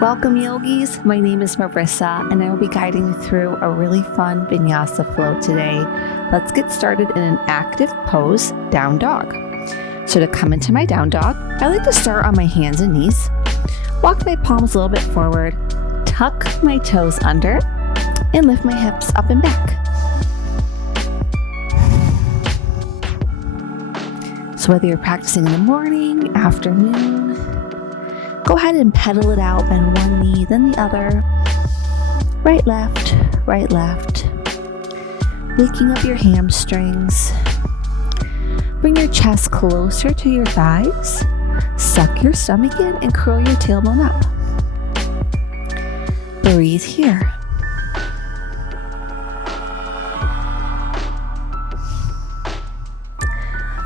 Welcome, yogis. My name is Marissa, and I will be guiding you through a really fun Vinyasa flow today. Let's get started in an active pose, down dog. So to come into my down dog, I like to start on my hands and knees, walk my palms a little bit forward, tuck my toes under, and lift my hips up and back. So whether you're practicing in the morning, afternoon, go ahead and pedal it out, bend one knee, then the other. Right, left, waking up your hamstrings. Bring your chest closer to your thighs. Suck your stomach in and curl your tailbone up. Breathe here.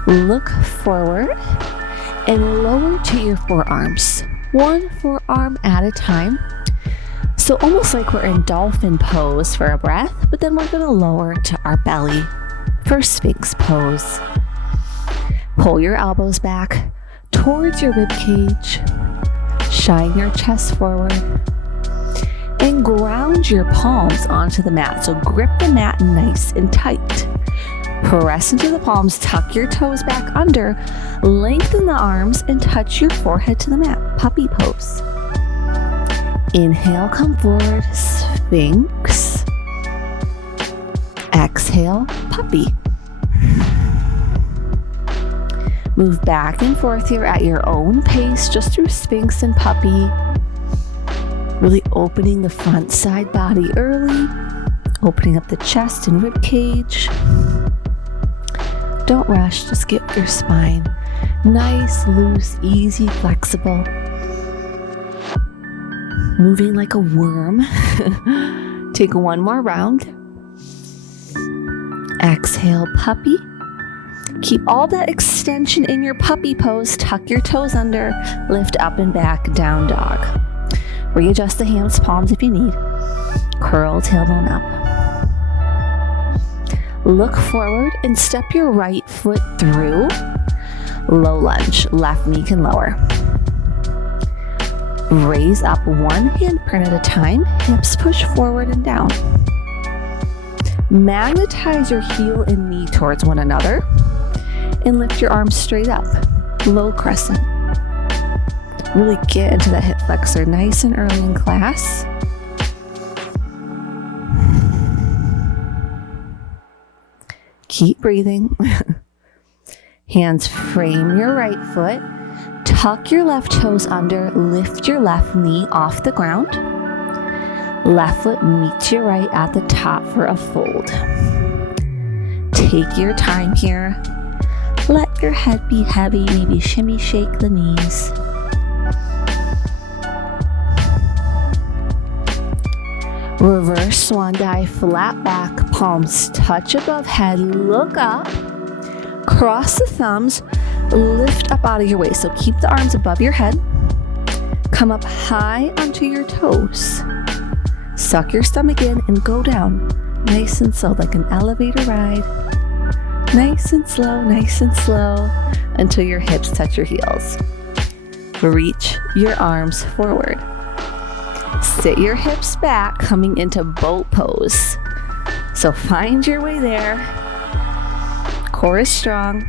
Look forward and lower to your forearms. One forearm at a time. So almost like we're in dolphin pose for a breath, but then we're going to lower to our belly for Sphinx pose. Pull your elbows back towards your rib cage. Shine your chest forward. And ground your palms onto the mat. So grip the mat nice and tight. Press into the palms, tuck your toes back under, lengthen the arms, and touch your forehead to the mat. Puppy pose. Inhale, come forward, Sphinx. Exhale, puppy. Move back and forth here at your own pace, just through Sphinx and puppy. Really opening the front side body early, opening up the chest and rib cage. Don't rush, just get your spine nice, loose, easy, flexible. Moving like a worm. Take one more round. Exhale, puppy. Keep all that extension in your puppy pose. Tuck your toes under, lift up and back, down dog. Readjust the hands, palms if you need. Curl tailbone up. Look forward and step your right foot through. Low lunge, left knee can lower. Raise up one handprint at a time, hips push forward and down. Magnetize your heel and knee towards one another and lift your arms straight up, low crescent. Really get into that hip flexor nice and early in class. Keep breathing. Hands frame your right foot. Tuck your left toes under. Lift your left knee off the ground. Left foot meets your right at the top for a fold. Take your time here. Let your head be heavy. Maybe shimmy shake the knees. Reverse swan dive, flat back, palms touch above head, look up, cross the thumbs, lift up out of your waist. So keep the arms above your head, come up high onto your toes, suck your stomach in and go down, nice and slow, like an elevator ride, nice and slow, until your hips touch your heels. Reach your arms forward. Sit your hips back, coming into boat pose. So find your way there. Core is strong.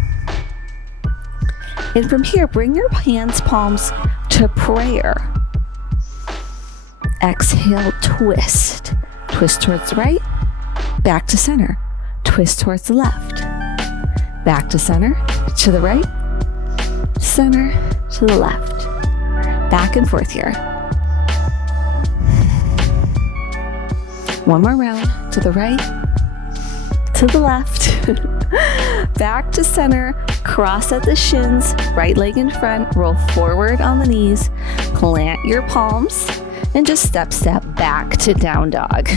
And from here, bring your hands, palms to prayer. Exhale, twist. Twist towards the right, back to center. Twist towards the left. Back to center, to the right, center, to the left. Back and forth here. One more round, to the right, to the left, back to center, cross at the shins, right leg in front, roll forward on the knees, plant your palms, and just step back to down dog.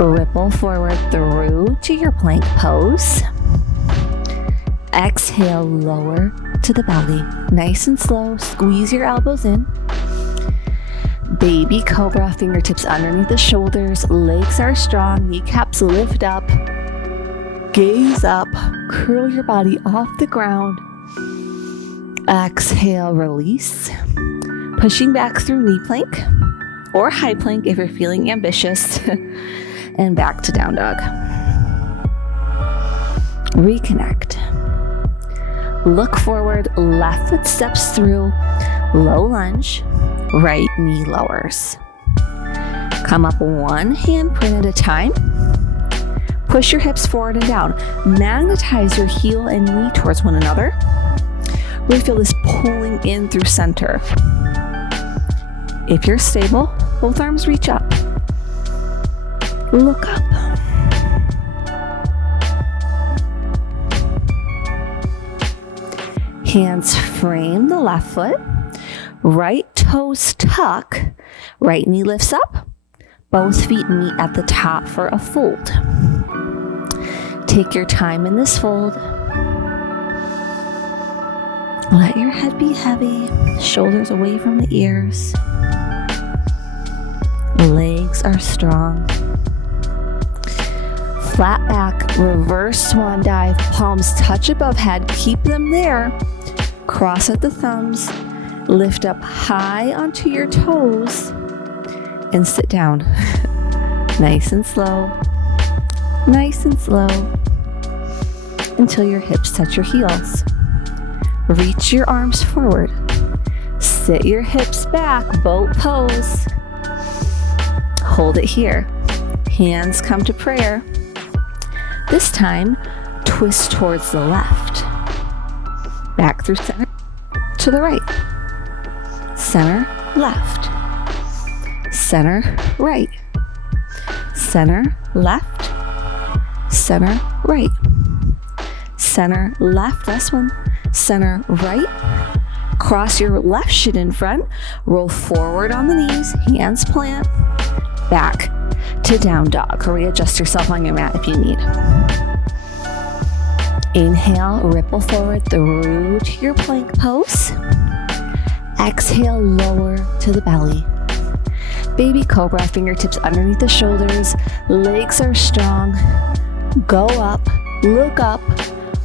Ripple forward through to your plank pose. Exhale, lower to the belly, nice and slow, squeeze your elbows in. Baby cobra, fingertips underneath the shoulders, legs are strong, kneecaps lift up, gaze up, curl your body off the ground, Exhale, release. Pushing back through knee plank or high plank if you're feeling ambitious. And back to down dog. Reconnect. Look forward, left foot steps through, low lunge, right knee lowers. Come up one handprint at a time. Push your hips forward and down. Magnetize your heel and knee towards one another. Really feel this pulling in through center. If you're stable, both arms reach up. Look up. Hands frame the left foot. Right toes tuck. Right knee lifts up. Both feet meet at the top for a fold. Take your time in this fold. Let your head be heavy, shoulders away from the ears. Legs are strong. Flat back, reverse swan dive, palms touch above head, keep them there. Cross at the thumbs, lift up high onto your toes, and sit down. Nice and slow, until your hips touch your heels. Reach your arms forward. Sit your hips back, boat pose. Hold it here. Hands come to prayer. This time, twist towards the left. Back through center to the right. Center, left. Center, right. Center, left. Center, right. Center, left. Last one. Center, right. Cross your left shin in front. Roll forward on the knees. Hands plant. Back to down dog, or readjust yourself on your mat if you need. Inhale, ripple forward through to your plank pose. Exhale, lower to the belly. Baby cobra, fingertips underneath the shoulders. Legs are strong. Go up, look up,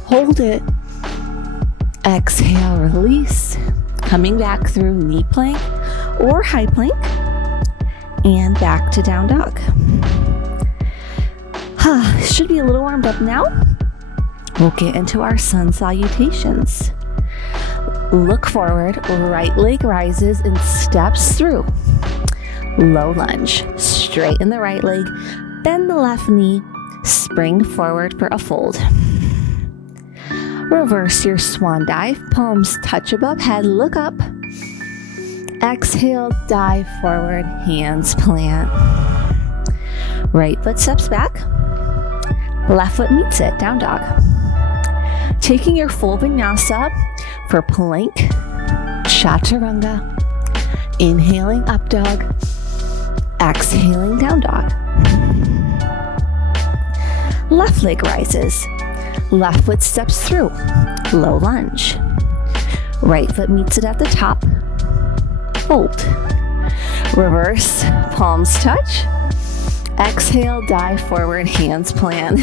hold it. Exhale, release. Coming back through knee plank or high plank. And back to down dog. Should be a little warmed up now. We'll get into our sun salutations. Look forward, right leg rises and steps through. Low lunge, straighten the right leg, bend the left knee, spring forward for a fold. Reverse your swan dive, palms touch above head, look up. Exhale, dive forward, hands plant. Right foot steps back, left foot meets it, down dog. Taking your full vinyasa for plank, chaturanga. Inhaling up dog, exhaling down dog. Left leg rises, left foot steps through, low lunge. Right foot meets it at the top. Fold. Reverse, palms touch. Exhale, dive forward, hands plant.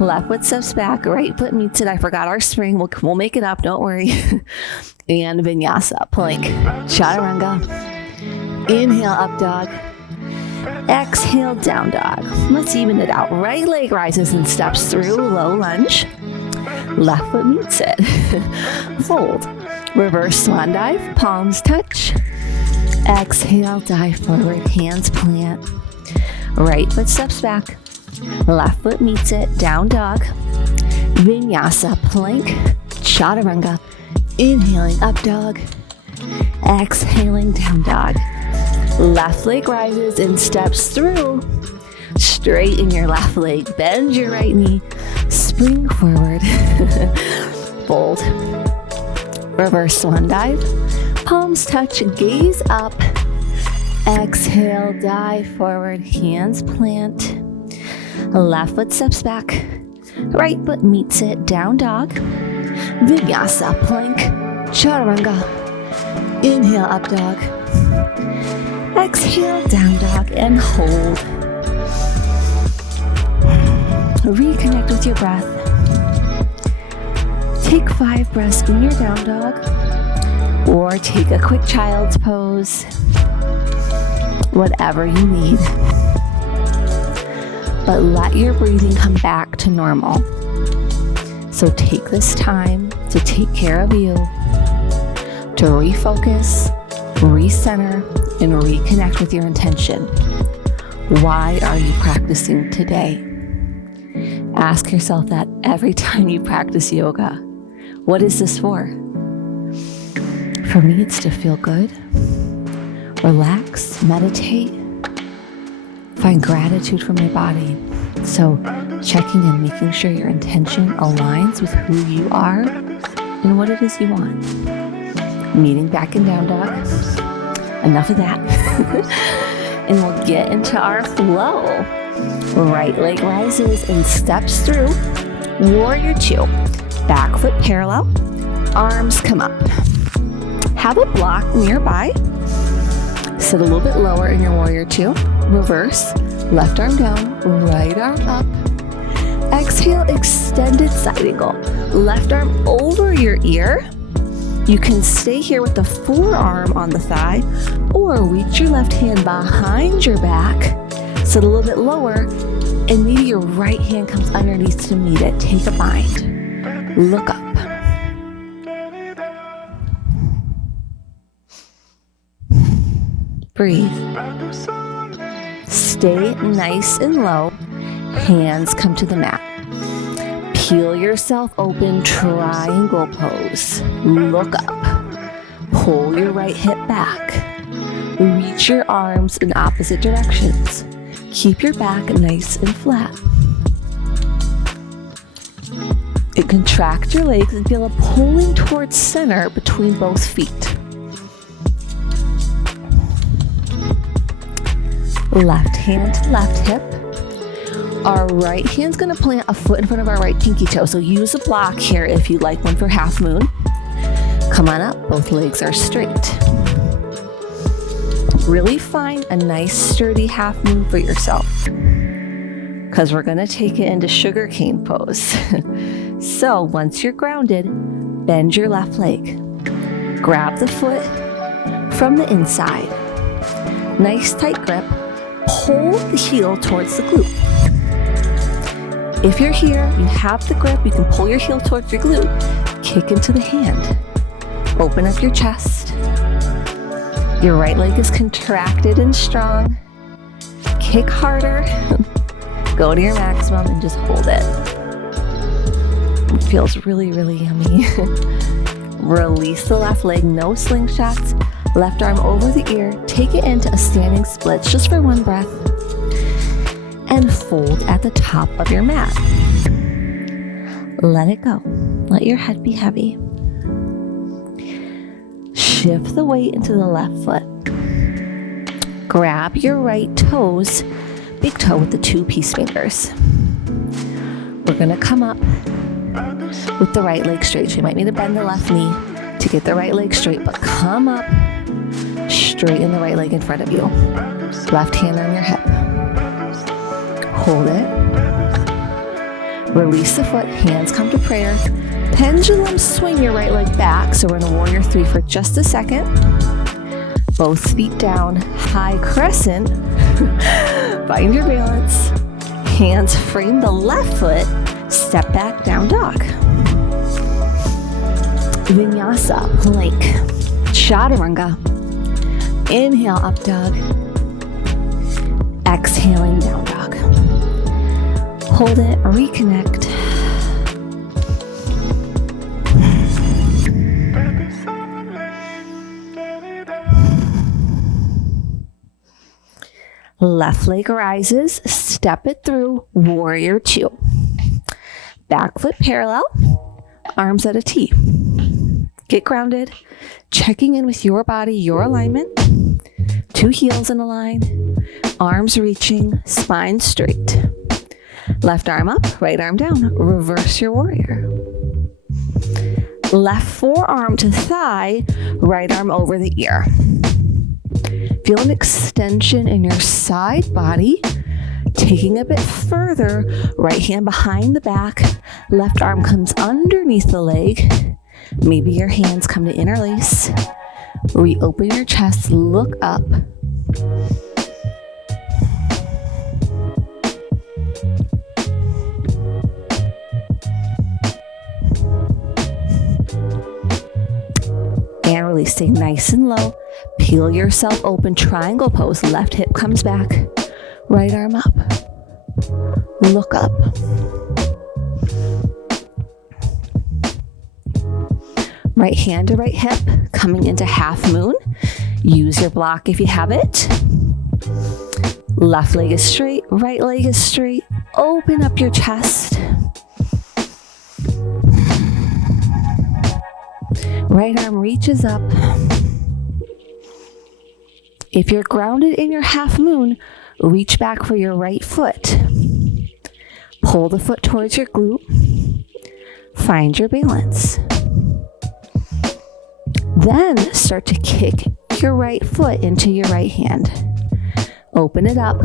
Left foot steps back, right foot meets it. I forgot our spring. We'll make it up, don't worry. And vinyasa, plank, chaturanga. Inhale, up dog. Exhale, down dog. Let's even it out. Right leg rises and steps through, low lunge. Left foot meets it. Fold. Reverse swan dive, palms touch. Exhale, dive forward, hands plant. Right foot steps back. Left foot meets it, down dog. Vinyasa, plank, chaturanga. Inhaling, up dog. Exhaling, down dog. Left leg rises and steps through. Straighten your left leg, bend your right knee, spring forward. Fold. Reverse swan dive. Palms touch, gaze up. Exhale, dive forward, hands plant. Left foot steps back. Right foot meets it, down dog. Vinyasa, plank, chaturanga. Inhale, up dog. Exhale, down dog, and hold. Reconnect with your breath. Take 5 breaths in your down dog. or take a quick child's pose, whatever you need. But let your breathing come back to normal. So take this time to take care of you, to refocus, recenter, and reconnect with your intention. Why are you practicing today? Ask yourself that every time you practice yoga. What is this for? For me, it's to feel good, relax, meditate, find gratitude for my body. So checking in, making sure your intention aligns with who you are and what it is you want. Meeting back in down dog. Enough of that. And we'll get into our flow. Right leg rises and steps through. Warrior two. Back foot parallel. Arms come up. Have a block nearby. Sit a little bit lower in your warrior two. Reverse. Left arm down, right arm up. Exhale, extended side angle. Left arm over your ear. You can stay here with the forearm on the thigh or reach your left hand behind your back, sit a little bit lower, and maybe your right hand comes underneath to meet it. Take a bind. Look up. Breathe. Stay nice and low. Hands come to the mat. Peel yourself open, triangle pose. Look up. Pull your right hip back. Reach your arms in opposite directions. Keep your back nice and flat. And contract your legs and feel a pulling towards center between both feet. Left hand to left hip. Our right hand's gonna plant a foot in front of our right pinky toe. So use a block here if you like one for half moon. Come on up, both legs are straight. Really find a nice sturdy half moon for yourself, because we're gonna take it into sugarcane pose. So once you're grounded, bend your left leg. Grab the foot from the inside. Nice tight grip. Pull the heel towards the glute. If you're here, you have the grip, you can pull your heel towards your glute, kick into the hand. Open up your chest. Your right leg is contracted and strong. Kick harder. Go to your maximum and just hold it. It feels really, really yummy. Release the left leg, no slingshots. Left arm over the ear, take it into a standing splits just for one breath, and fold at the top of your mat. Let it go. Let your head be heavy. Shift the weight into the left foot. Grab your right toes, big toe with the two peace fingers. We're gonna come up with the right leg straight. So you might need to bend the left knee to get the right leg straight, but come up. Straighten the right leg in front of you. Left hand on your hip. Hold it. Release the foot. Hands come to prayer. Pendulum swing your right leg back. So we're in a warrior three for just a second. Both feet down. High crescent. Find your balance. Hands frame the left foot. Step back, down dog. Vinyasa, plank. Chaturanga. Inhale, up dog. Exhaling, down dog. Hold it, reconnect. Left leg rises, step it through, warrior two. Back foot parallel, arms at a T. Get grounded, checking in with your body, your alignment. Two heels in a line, arms reaching, spine straight. Left arm up, right arm down. Reverse your warrior. Left forearm to thigh, right arm over the ear. Feel an extension in your side body. Taking a bit further, right hand behind the back, left arm comes underneath the leg. Maybe your hands come to interlace. Reopen your chest, look up. And release, stay nice and low. Peel yourself open, triangle pose. Left hip comes back, right arm up. Look up. Right hand to right hip, coming into half moon. Use your block if you have it. Left leg is straight, right leg is straight. Open up your chest. Right arm reaches up. If you're grounded in your half moon, reach back for your right foot. Pull the foot towards your glute. Find your balance. Then start to kick your right foot into your right hand. Open it up.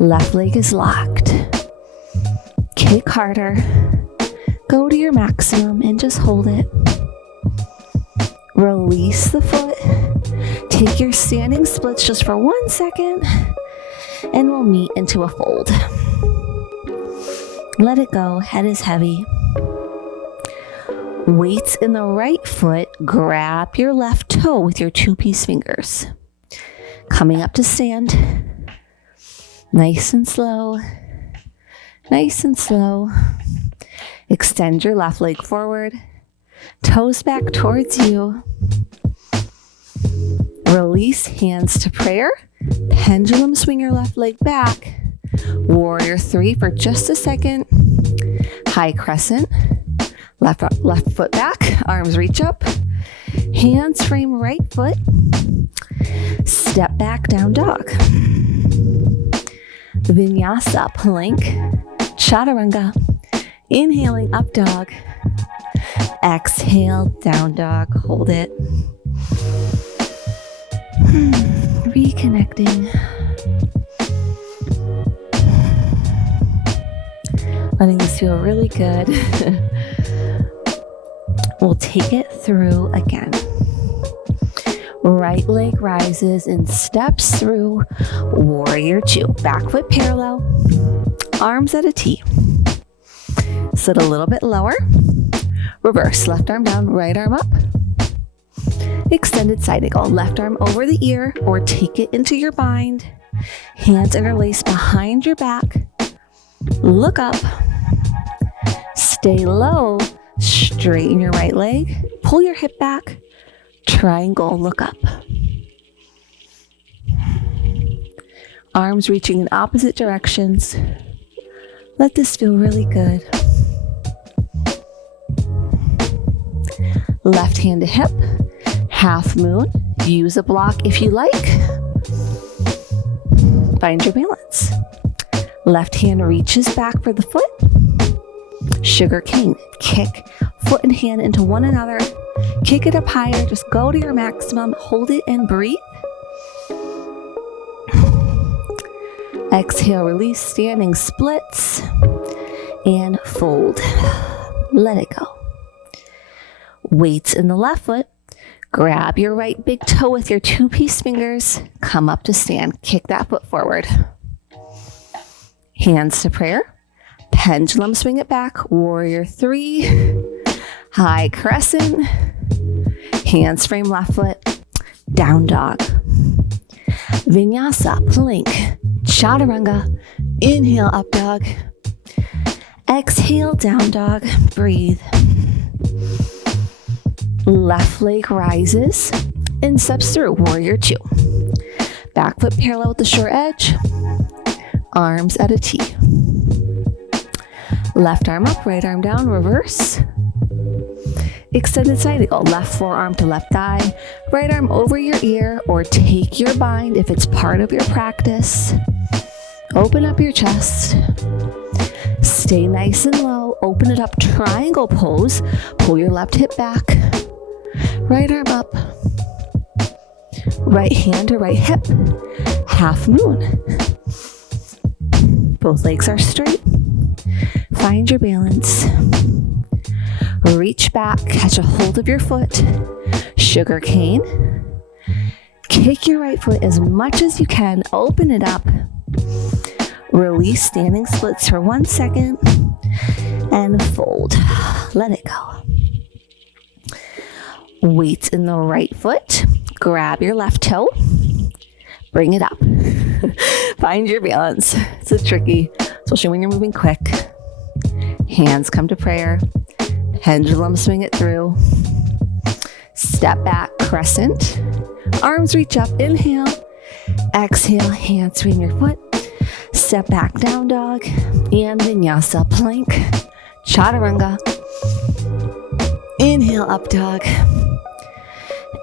Left leg is locked. Kick harder. Go to your maximum and just hold it. Release the foot. Take your standing splits just for 1 second and we'll meet into a fold. Let it go. Head is heavy. Weights in the right foot, grab your left toe with your 2-piece fingers. Coming up to stand. Nice and slow. Nice and slow. Extend your left leg forward. Toes back towards you. Release, hands to prayer. Pendulum swing your left leg back. Warrior 3 for just a second. High crescent. Left foot back, arms reach up, hands frame right foot, step back, down dog. Vinyasa, plank, chaturanga, inhaling up dog, exhale, down dog, hold it. Reconnecting. Letting this feel really good. We'll take it through again. Right leg rises and steps through warrior 2. Back foot parallel, arms at a T. Sit a little bit lower. Reverse, left arm down, right arm up. Extended side angle, left arm over the ear or take it into your bind. Hands interlace behind your back. Look up. Stay low. Straighten your right leg, pull your hip back, triangle, look up. Arms reaching in opposite directions. Let this feel really good. Left hand to hip, half moon. Use a block if you like. Find your balance. Left hand reaches back for the foot. Sugar cane, kick foot and hand into one another. Kick it up higher, just go to your maximum, hold it and breathe. Exhale, release, standing splits and fold. Let it go. Weights in the left foot. Grab your right big toe with your 2-piece fingers. Come up to stand, kick that foot forward. Hands to prayer. Pendulum swing it back, warrior 3, high crescent, hands frame left foot, down dog. Vinyasa, plank, chaturanga, inhale up dog, exhale down dog, breathe. Left leg rises and steps through, warrior 2. Back foot parallel with the short edge, arms at a T. Left arm up, right arm down, reverse. Extended side angle, left forearm to left thigh, right arm over your ear or take your bind if it's part of your practice. Open up your chest. Stay nice and low. Open it up, triangle pose. Pull your left hip back. Right arm up. Right hand to right hip. Half moon. Both legs are straight. Find your balance. Reach back, catch a hold of your foot, sugar cane. Kick your right foot as much as you can, open it up. Release standing splits for 1 second and fold. Let it go. Weights in the right foot. Grab your left toe. Bring it up. Find your balance. It's tricky, especially when you're moving quick. Hands come to prayer. Pendulum swing it through. Step back, crescent. Arms reach up, inhale. Exhale, hands swing your foot. Step back, down dog. And vinyasa, plank. Chaturanga. Inhale, up dog.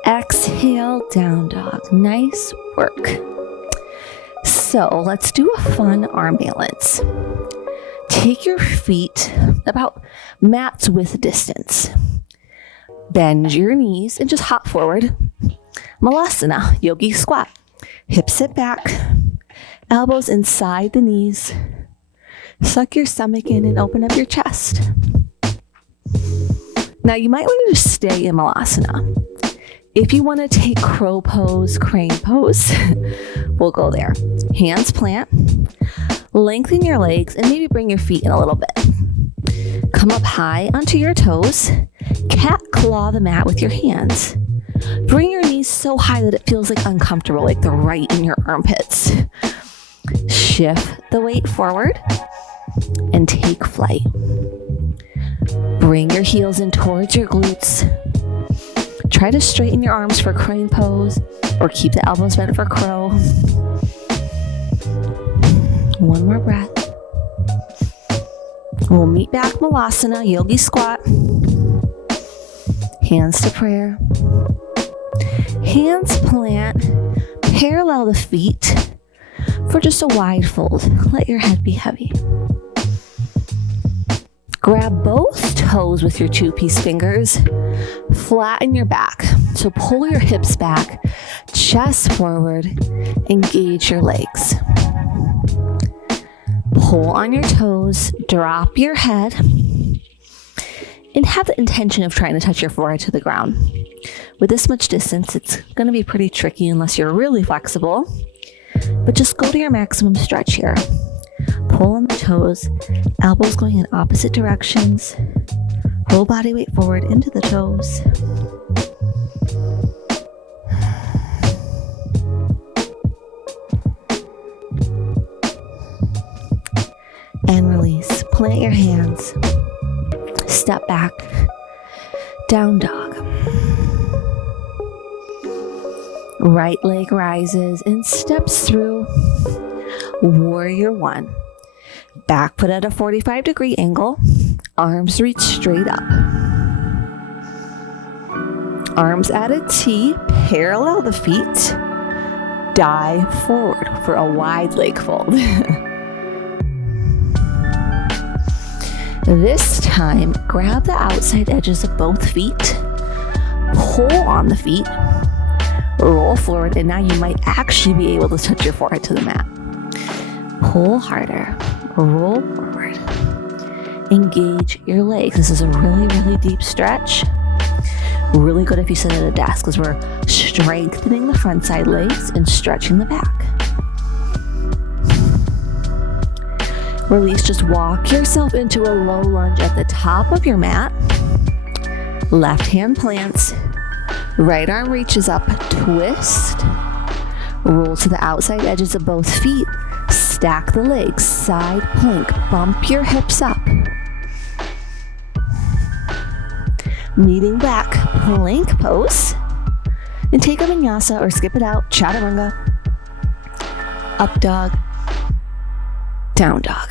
Exhale, down dog. Nice work. So let's do a fun arm balance. Take your feet about mat's width distance. Bend your knees and just hop forward. Malasana, yogi squat. Hips sit back. Elbows inside the knees. Suck your stomach in and open up your chest. Now you might want to just stay in Malasana. If you want to take crow pose, crane pose, we'll go there. Hands plant. Lengthen your legs and maybe bring your feet in a little bit. Come up high onto your toes. Cat claw the mat with your hands. Bring your knees so high that it feels like uncomfortable, like they're right in your armpits. Shift the weight forward and take flight. Bring your heels in towards your glutes. Try to straighten your arms for crane pose or keep the elbows bent for crow. One more breath. We'll meet back Malasana, yogi squat. Hands to prayer. Hands plant. Parallel the feet for just a wide fold. Let your head be heavy. Grab both toes with your 2-piece fingers. Flatten your back. So pull your hips back, chest forward, engage your legs. Pull on your toes, drop your head, and have the intention of trying to touch your forehead to the ground. With this much distance, it's going to be pretty tricky unless you're really flexible, but just go to your maximum stretch here. Pull on the toes, elbows going in opposite directions. Roll body weight forward into the toes. And release. Plant your hands. Step back. Down dog. Right leg rises and steps through. Warrior 1. Back foot at a 45-degree angle. Arms reach straight up. Arms at a T. Parallel the feet. Dive forward for a wide leg fold. This time, grab the outside edges of both feet. Pull on the feet. Roll forward, and now you might actually be able to touch your forehead to the mat. Pull harder. Roll forward. Engage your legs. This is a really, really deep stretch. Really good if you sit at a desk because we're strengthening the front side legs and stretching the back. Release, just walk yourself into a low lunge at the top of your mat. Left hand plants. Right arm reaches up, twist. Roll to the outside edges of both feet. Stack the legs, side plank. Bump your hips up. Meeting back, plank pose. And take a vinyasa or skip it out, chaturanga. Up dog. Down dog.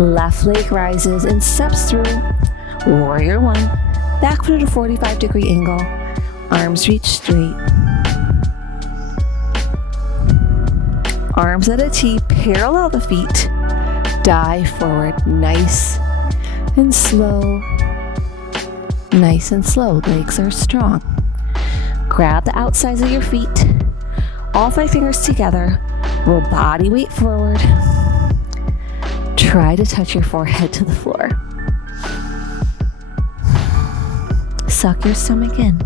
Left leg rises and steps through. Warrior 1. Back foot at a 45-degree angle. Arms reach straight. Arms at a T. Parallel the feet. Dive forward. Nice and slow. Nice and slow. Legs are strong. Grab the outsides of your feet. All 5 fingers together. Roll body weight forward. Try to touch your forehead to the floor. Suck your stomach in.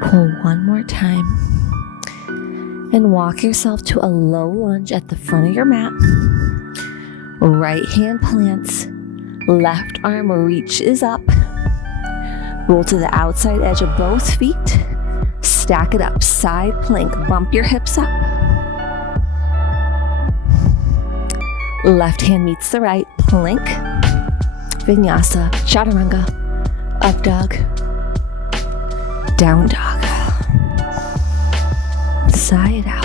Pull one more time and walk yourself to a low lunge at the front of your mat. Right hand plants, left arm reaches up. Roll to the outside edge of both feet. Stack it up, side plank, bump your hips up. Left hand meets the right, plank, Vinyasa, Chaturanga, up dog, down dog, side out.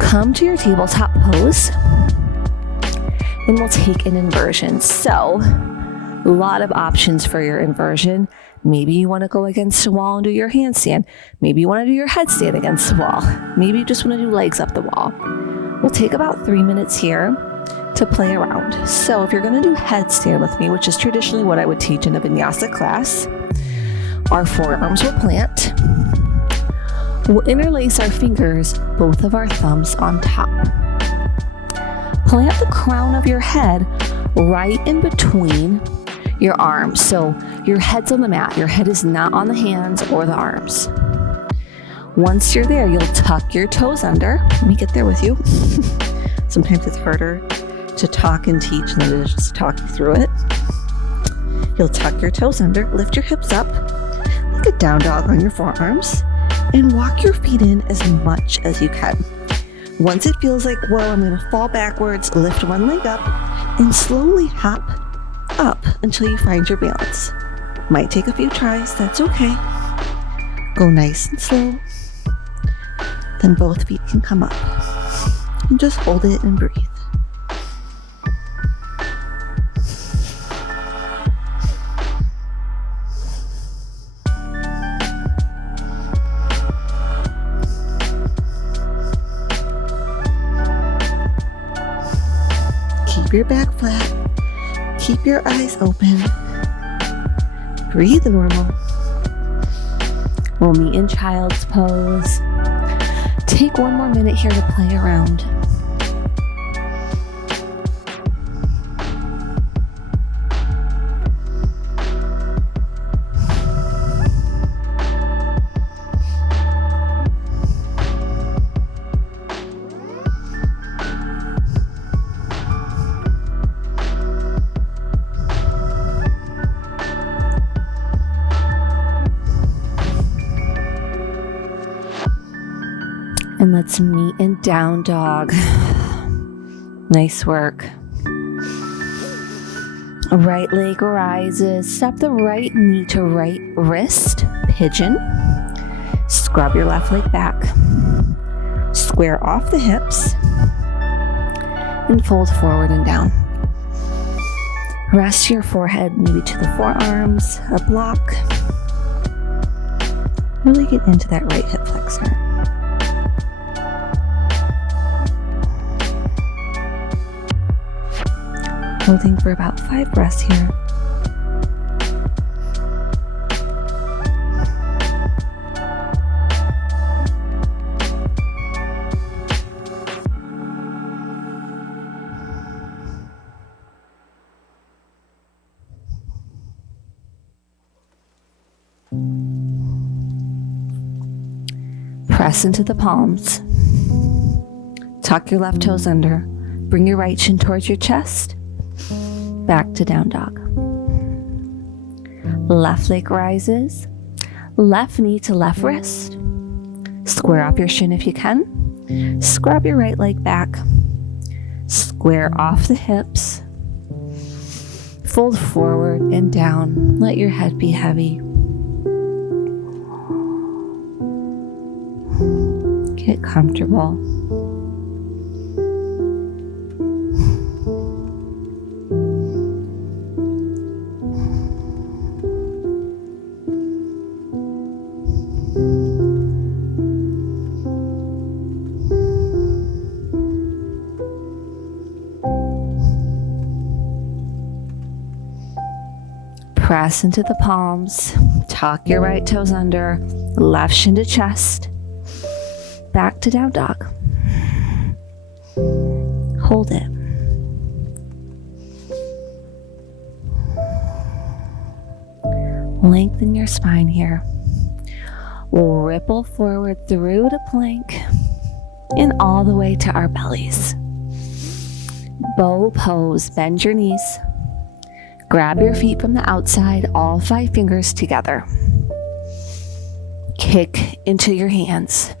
Come to your tabletop pose, and we'll take an inversion. So, a lot of options for your inversion. Maybe you want to go against the wall and do your handstand. Maybe you want to do your headstand against the wall. Maybe you just want to do legs up the wall. We'll take about 3 minutes here to play around. So if you're going to do headstand with me, which is traditionally what I would teach in a Vinyasa class, our forearms will plant. We'll interlace our fingers, both of our thumbs on top. Plant the crown of your head right in between your arms. So your head's on the mat. Your head is not on the hands or the arms. Once you're there, you'll tuck your toes under. Let me get there with you. Sometimes it's harder to talk and teach than it is just to talk you through it. You'll tuck your toes under, lift your hips up, like a down dog on your forearms, and walk your feet in as much as you can. Once it feels like, whoa, I'm going to fall backwards, lift one leg up, and slowly hop up until you find your balance. Might take a few tries, that's okay. Go nice and slow. Then both feet can come up. And just hold it and breathe. Keep your back flat. Keep your eyes open. Breathe normal. We'll meet in child's pose. Take one more minute here to play around. And let's meet in down dog. Nice work. Right leg rises. Step the right knee to right wrist. Pigeon. Scrub your left leg back. Square off the hips. And fold forward and down. Rest your forehead maybe to the forearms. A block. Really get into that right hip flexor. Holding for about 5 breaths here. Press into the palms. Tuck your left toes under. Bring your right shin towards your chest. Back to down dog. Left leg rises. Left knee to left wrist. Square off your shin if you can. Scrub your right leg back. Square off the hips. Fold forward and down. Let your head be heavy. Get comfortable. Press into the palms. Tuck your right toes under. Left shin to chest. Back to down dog. Hold it. Lengthen your spine here. Ripple forward through to plank and all the way to our bellies. Bow pose, bend your knees. Grab your feet from the outside, all 5 fingers together. Kick into your hands,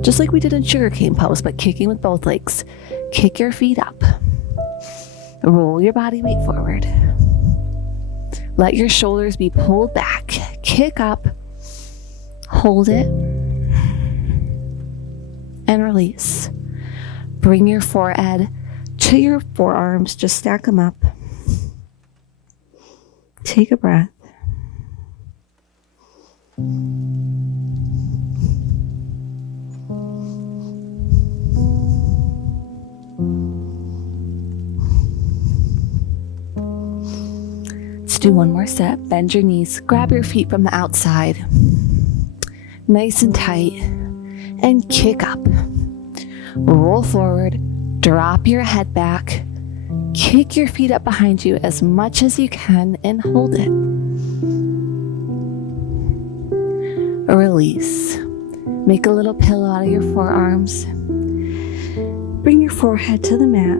just like we did in sugarcane pose, but kicking with both legs. Kick your feet up. Roll your body weight forward. Let your shoulders be pulled back. Kick up. Hold it. And release. Bring your forehead to your forearms. Just stack them up. Take a breath. Let's do one more set. Bend your knees. Grab your feet from the outside. Nice and tight. And kick up. Roll forward. Drop your head back. Kick your feet up behind you as much as you can and hold it. Release. Make a little pillow out of your forearms. Bring your forehead to the mat.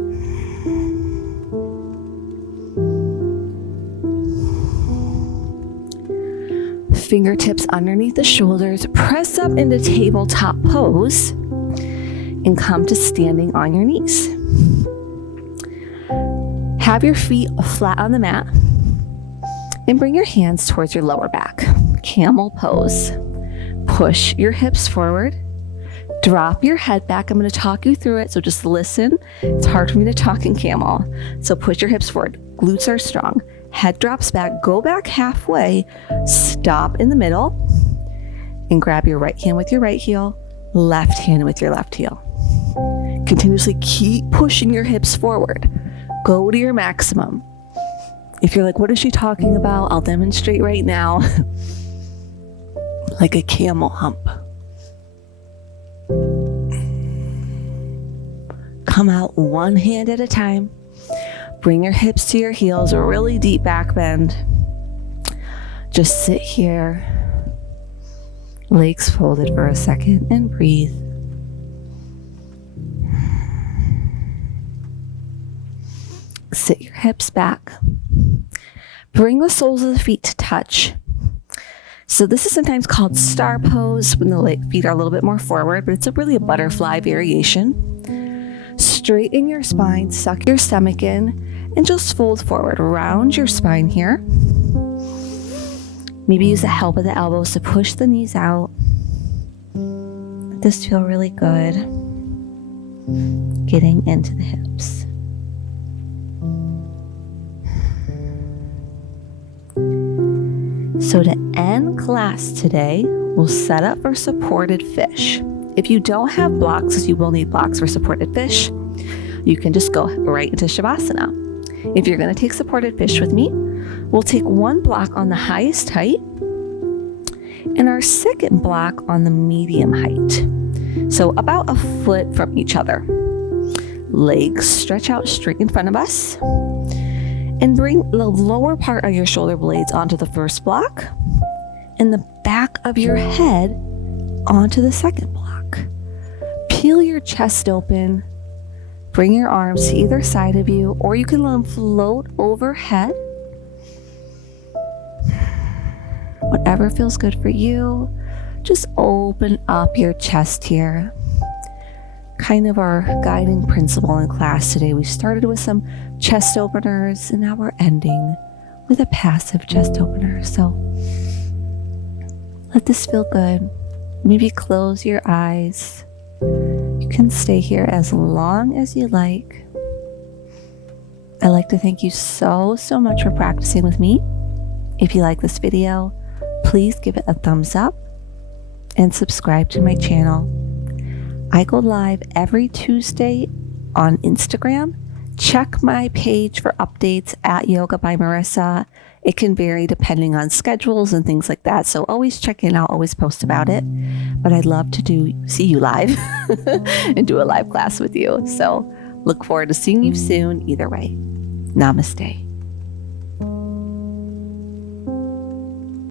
Fingertips underneath the shoulders. Press up into tabletop pose and come to standing on your knees. Have your feet flat on the mat and bring your hands towards your lower back. Camel pose. Push your hips forward. Drop your head back. I'm going to talk you through it, so just listen. It's hard for me to talk in camel. So push your hips forward. Glutes are strong. Head drops back. Go back halfway. Stop in the middle and grab your right hand with your right heel, left hand with your left heel. Continuously keep pushing your hips forward. Go to your maximum. If you're like, what is she talking about? I'll demonstrate right now. Like a camel hump. Come out one hand at a time. Bring your hips to your heels, a really deep back bend. Just sit here, legs folded for a second, and breathe. Sit your hips back. Bring the soles of the feet to touch. So this is sometimes called star pose when the feet are a little bit more forward, but it's really a butterfly variation. Straighten your spine, suck your stomach in, and just fold forward. Round your spine here. Maybe use the help of the elbows to push the knees out. Let this feel really good. Getting into the hips. So to end class today, we'll set up for supported fish. If you don't have blocks, because you will need blocks for supported fish, you can just go right into Shavasana. If you're going to take supported fish with me, we'll take one block on the highest height and our second block on the medium height. So about a foot from each other. Legs stretch out straight in front of us. And bring the lower part of your shoulder blades onto the first block and the back of your head onto the second block. Peel your chest open. Bring your arms to either side of you, or you can let them float overhead. Whatever feels good for you. Just open up your chest here. Kind of our guiding principle in class today. We started with some chest openers and now we're ending with a passive chest opener. So let this feel good. Maybe close your eyes. You can stay here as long as you like. I'd like to thank you so much for practicing with me. If you like this video, please give it a thumbs up and subscribe to my channel. I go live every Tuesday on Instagram. Check my page for updates at Yoga by Marissa It can vary depending on schedules and things like that. So always check in. I'll always post about it. But I'd love to see you live and do a live class with you. So look forward to seeing you soon either way. Namaste.